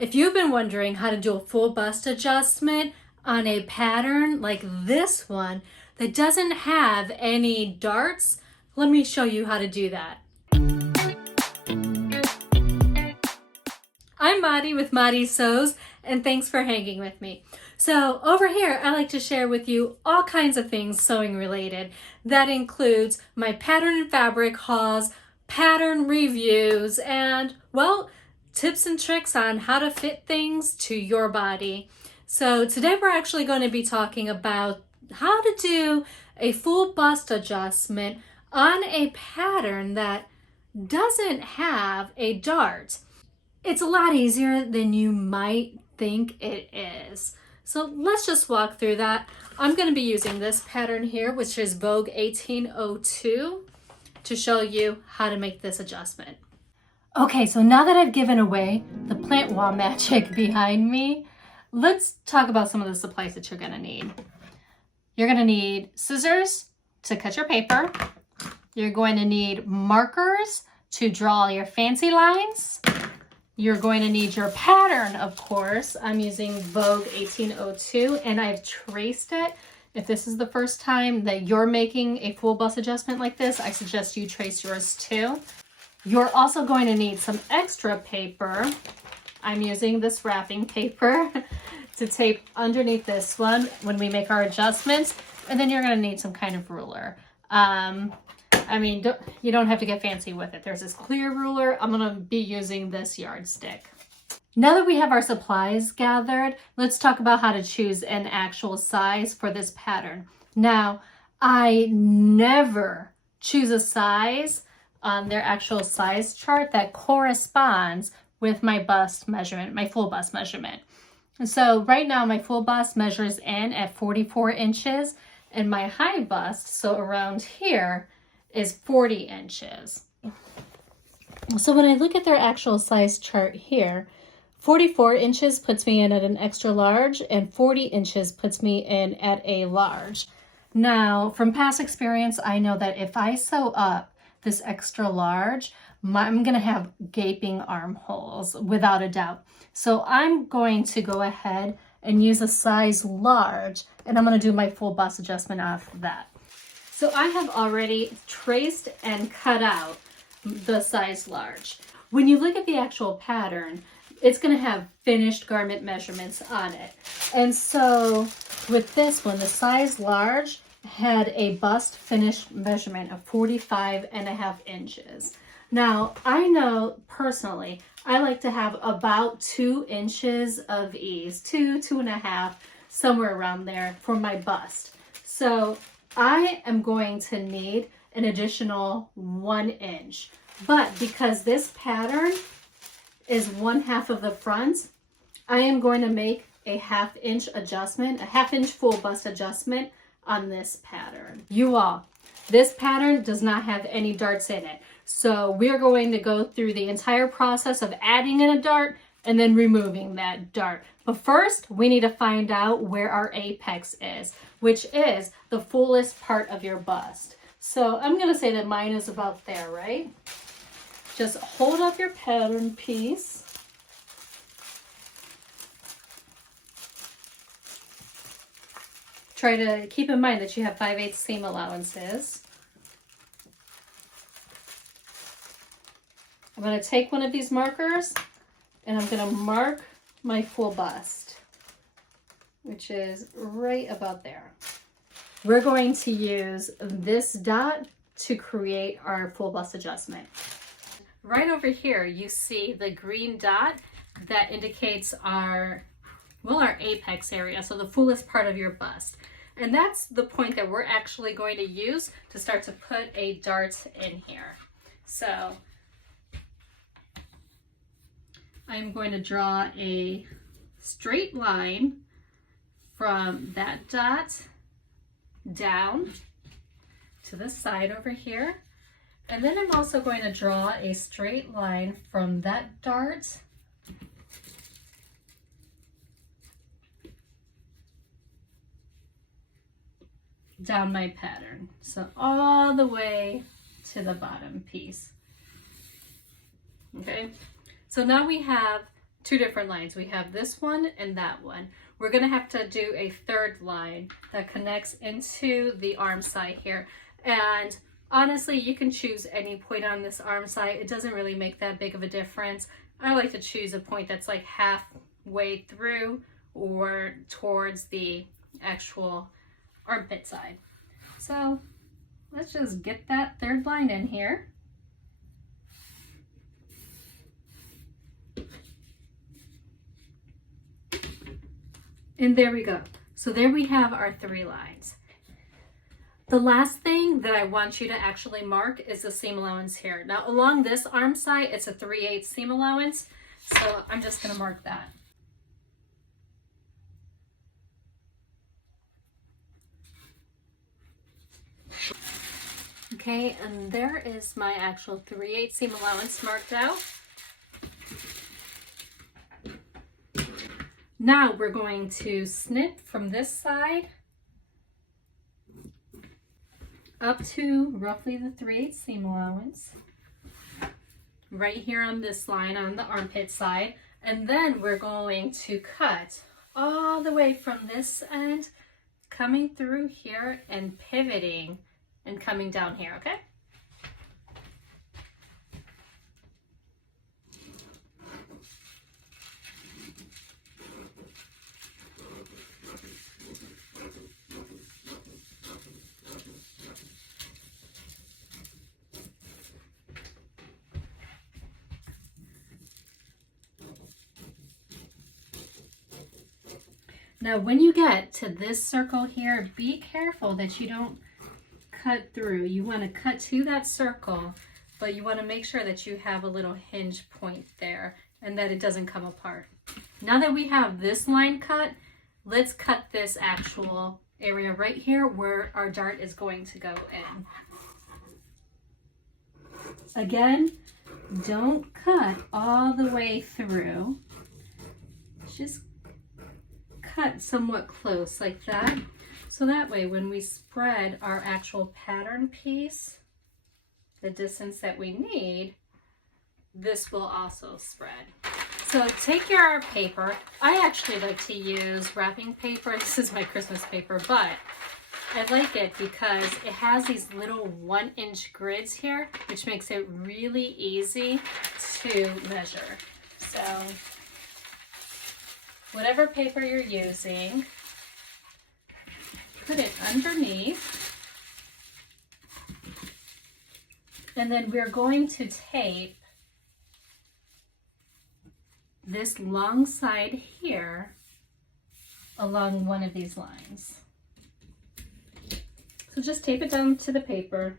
If you've been wondering how to do a full bust adjustment on a pattern like this one that doesn't have any darts, let me show you how to do that. I'm Maddie with Maddie Sews, and thanks for hanging with me. So over here, I like to share with you all kinds of things sewing related. That includes my pattern and fabric hauls, pattern reviews, and, well, tips and tricks on how to fit things to your body. So today we're actually going to be talking about how to do a full bust adjustment on a pattern that doesn't have a dart. It's a lot easier than you might think it is. So let's just walk through that. I'm going to be using this pattern here, which is Vogue 1802, to show you how to make this adjustment. Okay, so now that I've given away the plant wall magic behind me, let's talk about some of the supplies that you're going to need. You're going to need scissors to cut your paper. You're going to need markers to draw your fancy lines. You're going to need your pattern, of course. I'm using Vogue 1802 and I've traced it. If this is the first time that you're making a full bust adjustment like this, I suggest you trace yours too. You're also going to need some extra paper. I'm using this wrapping paper to tape underneath this one when we make our adjustments. And then you're going to need some kind of ruler. You don't have to get fancy with it. There's this clear ruler. I'm going to be using this yardstick. Now that we have our supplies gathered, let's talk about how to choose an actual size for this pattern. Now, I never choose a size on their actual size chart that corresponds with my bust measurement, my full bust measurement. And so right now my full bust measures in at 44 inches and my high bust, so around here, is 40 inches. So when I look at their actual size chart here, 44 inches puts me in at an extra large and 40 inches puts me in at a large. Now, from past experience, I know that if I sew up this extra large, I'm going to have gaping armholes without a doubt. So I'm going to go ahead and use a size large, and I'm going to do my full bust adjustment off of that. So I have already traced and cut out the size large. When you look at the actual pattern, it's going to have finished garment measurements on it. And so with this one, the size large had a bust finished measurement of 45.5 inches. Now, I know personally, I like to have about 2 inches of ease, 2.5, somewhere around there for my bust. So I am going to need an additional 1 inch. But because this pattern is 1/2 of the front, I am going to make a 1/2 inch adjustment, a 1/2 inch full bust adjustment on this pattern. You all, this pattern does not have any darts in it. So we're going to go through the entire process of adding in a dart and then removing that dart. But first, we need to find out where our apex is, which is the fullest part of your bust. So I'm going to say that mine is about there, right? Just hold up your pattern piece. Try to keep in mind that you have 5/8 seam allowances. I'm going to take one of these markers and I'm going to mark my full bust, which is right about there. We're going to use this dot to create our full bust adjustment. Right over here, you see the green dot that indicates our apex area, so the fullest part of your bust. And that's the point that we're actually going to use to start to put a dart in here. So I'm going to draw a straight line from that dot down to the side over here. And then I'm also going to draw a straight line from that dart down my pattern. So all the way to the bottom piece. Okay, so now we have two different lines. We have this one and that one. We're gonna have to do a third line that connects into the arm side here. And honestly, you can choose any point on this arm side. It doesn't really make that big of a difference. I like to choose a point that's like halfway through or towards the actual armpit side. So let's just get that third line in here. And there we go. So there we have our 3 lines. The last thing that I want you to actually mark is the seam allowance here. Now along this arm side, it's a 3/8 seam allowance. So I'm just gonna mark that. Okay, and there is my actual 3/8 seam allowance marked out. Now we're going to snip from this side up to roughly the 3/8 seam allowance, right here on this line on the armpit side. And then we're going to cut all the way from this end, coming through here and pivoting and coming down here, okay? Now, when you get to this circle here, be careful that you don't cut through. You want to cut to that circle, but you want to make sure that you have a little hinge point there and that it doesn't come apart. Now that we have this line cut, let's cut this actual area right here where our dart is going to go in. Again, don't cut all the way through. Just cut somewhat close like that. So that way when we spread our actual pattern piece, the distance that we need, this will also spread. So take your paper. I actually like to use wrapping paper. This is my Christmas paper, but I like it because it has these little 1-inch grids here, which makes it really easy to measure. So whatever paper you're using, put it underneath. And then we're going to tape this long side here along one of these lines. So just tape it down to the paper.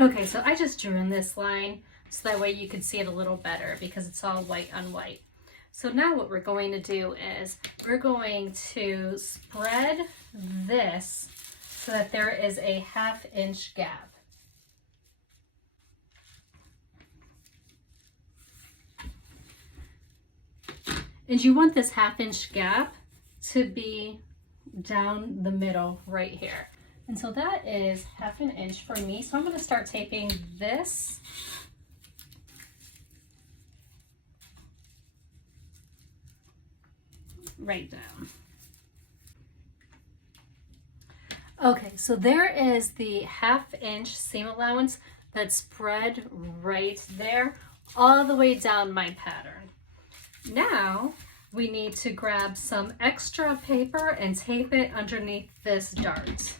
Okay, so I just drew in this line so that way you can see it a little better because it's all white on white. So now what we're going to do is we're going to spread this so that there is a 1/2-inch gap. And you want this 1/2-inch gap to be down the middle right here. And so that is 1/2 inch for me. So I'm going to start taping this right down. Okay, so there is the 1/2-inch seam allowance that's spread right there all the way down my pattern. Now we need to grab some extra paper and tape it underneath this dart.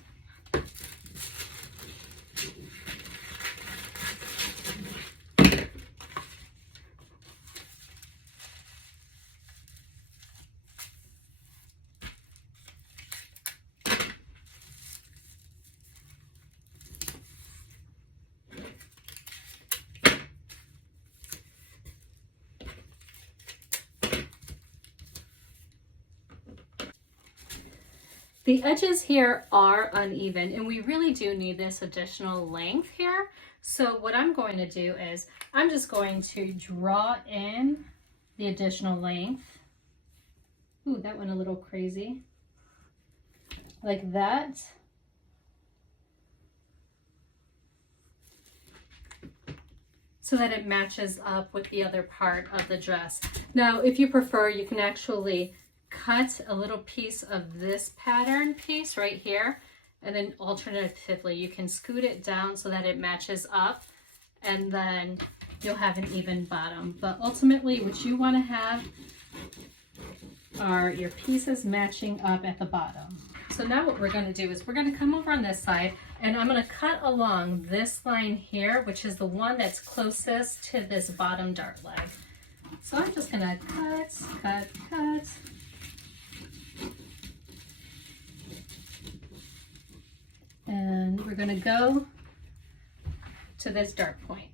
The edges here are uneven and we really do need this additional length here. So what I'm going to do is I'm just going to draw in the additional length. Ooh, that went a little crazy. Like that. so that it matches up with the other part of the dress. Now, if you prefer, you can actually cut a little piece of this pattern piece right here, and then alternatively, you can scoot it down so that it matches up, and then you'll have an even bottom. But ultimately, what you want to have are your pieces matching up at the bottom. So now what we're going to do is we're going to come over on this side, and I'm going to cut along this line here, which is the one that's closest to this bottom dart leg. So I'm just going to cut. And we're going to go to this dart point.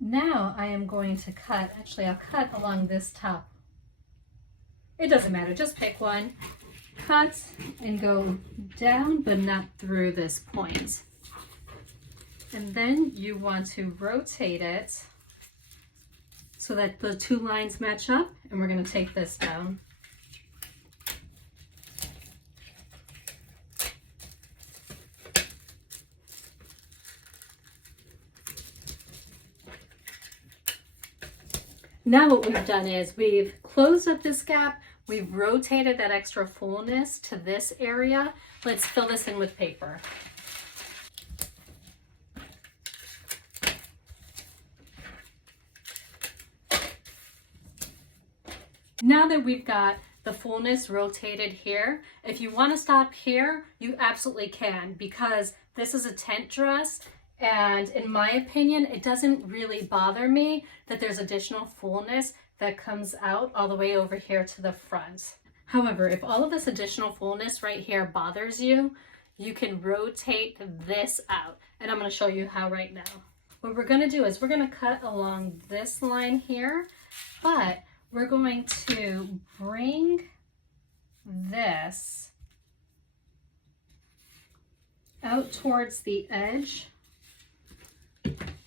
Now I am going to cut, actually I'll cut along this top. It doesn't matter, just pick one. Cut and go down, but not through this point. And then you want to rotate it so that the two lines match up, and we're going to take this down. Now what we've done is we've closed up this gap, we've rotated that extra fullness to this area. Let's fill this in with paper. Now that we've got the fullness rotated here, if you want to stop here, you absolutely can, because this is a tent dress. And in my opinion, it doesn't really bother me that there's additional fullness that comes out all the way over here to the front. However, if all of this additional fullness right here bothers you, you can rotate this out. And I'm going to show you how right now. What we're going to do is we're going to cut along this line here, but we're going to bring this out towards the edge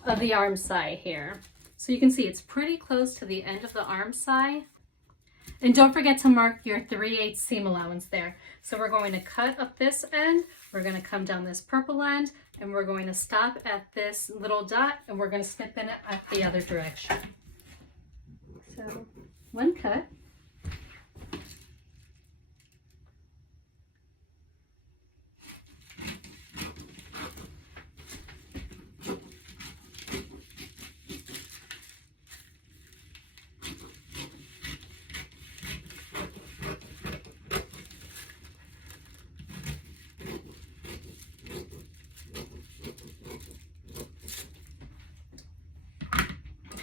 of the arm side here. So you can see it's pretty close to the end of the arm side. And don't forget to mark your 3/8 seam allowance there. So we're going to cut up this end, we're going to come down this purple end, and we're going to stop at this little dot, and we're going to snip in it at the other direction. So one cut.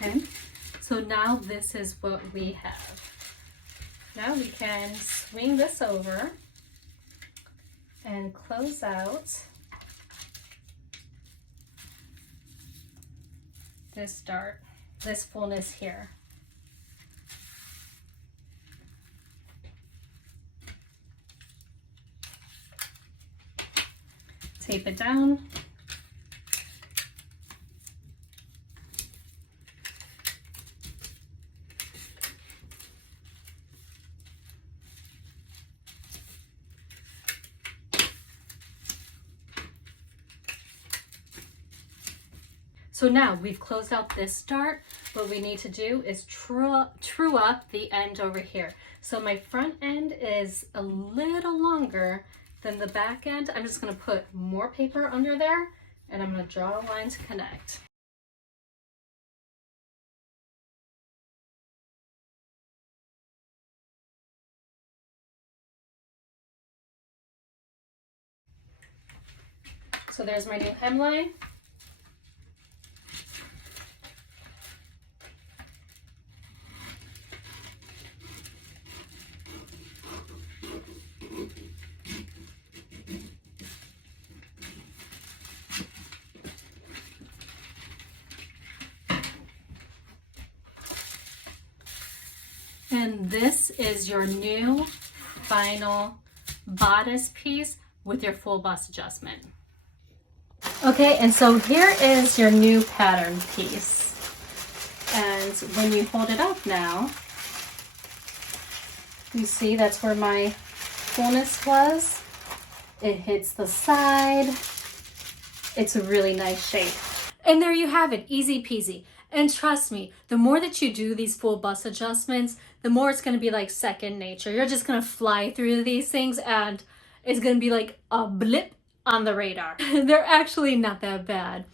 Okay, so now this is what we have. Now we can swing this over and close out this dart, this fullness here. Tape it down. So now we've closed out this dart. What we need to do is true up the end over here. So my front end is a little longer than the back end. I'm just going to put more paper under there, and I'm going to draw a line to connect. So there's my new hemline. And this is your new final bodice piece with your full bust adjustment. Okay, and so here is your new pattern piece. And when you hold it up now, you see that's where my fullness was. It hits the side. it's a really nice shape. And there you have it, easy peasy. And trust me, the more that you do these full bust adjustments, the more it's gonna be like second nature. You're just gonna fly through these things and it's gonna be like a blip on the radar. They're actually not that bad.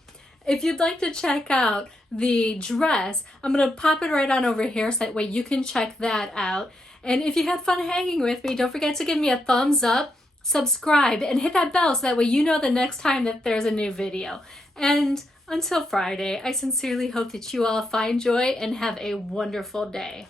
If you'd like to check out the dress, I'm gonna pop it right on over here so that way you can check that out. And if you had fun hanging with me, don't forget to give me a thumbs up, subscribe, and hit that bell so that way you know the next time that there's a new video. And until Friday, I sincerely hope that you all find joy and have a wonderful day.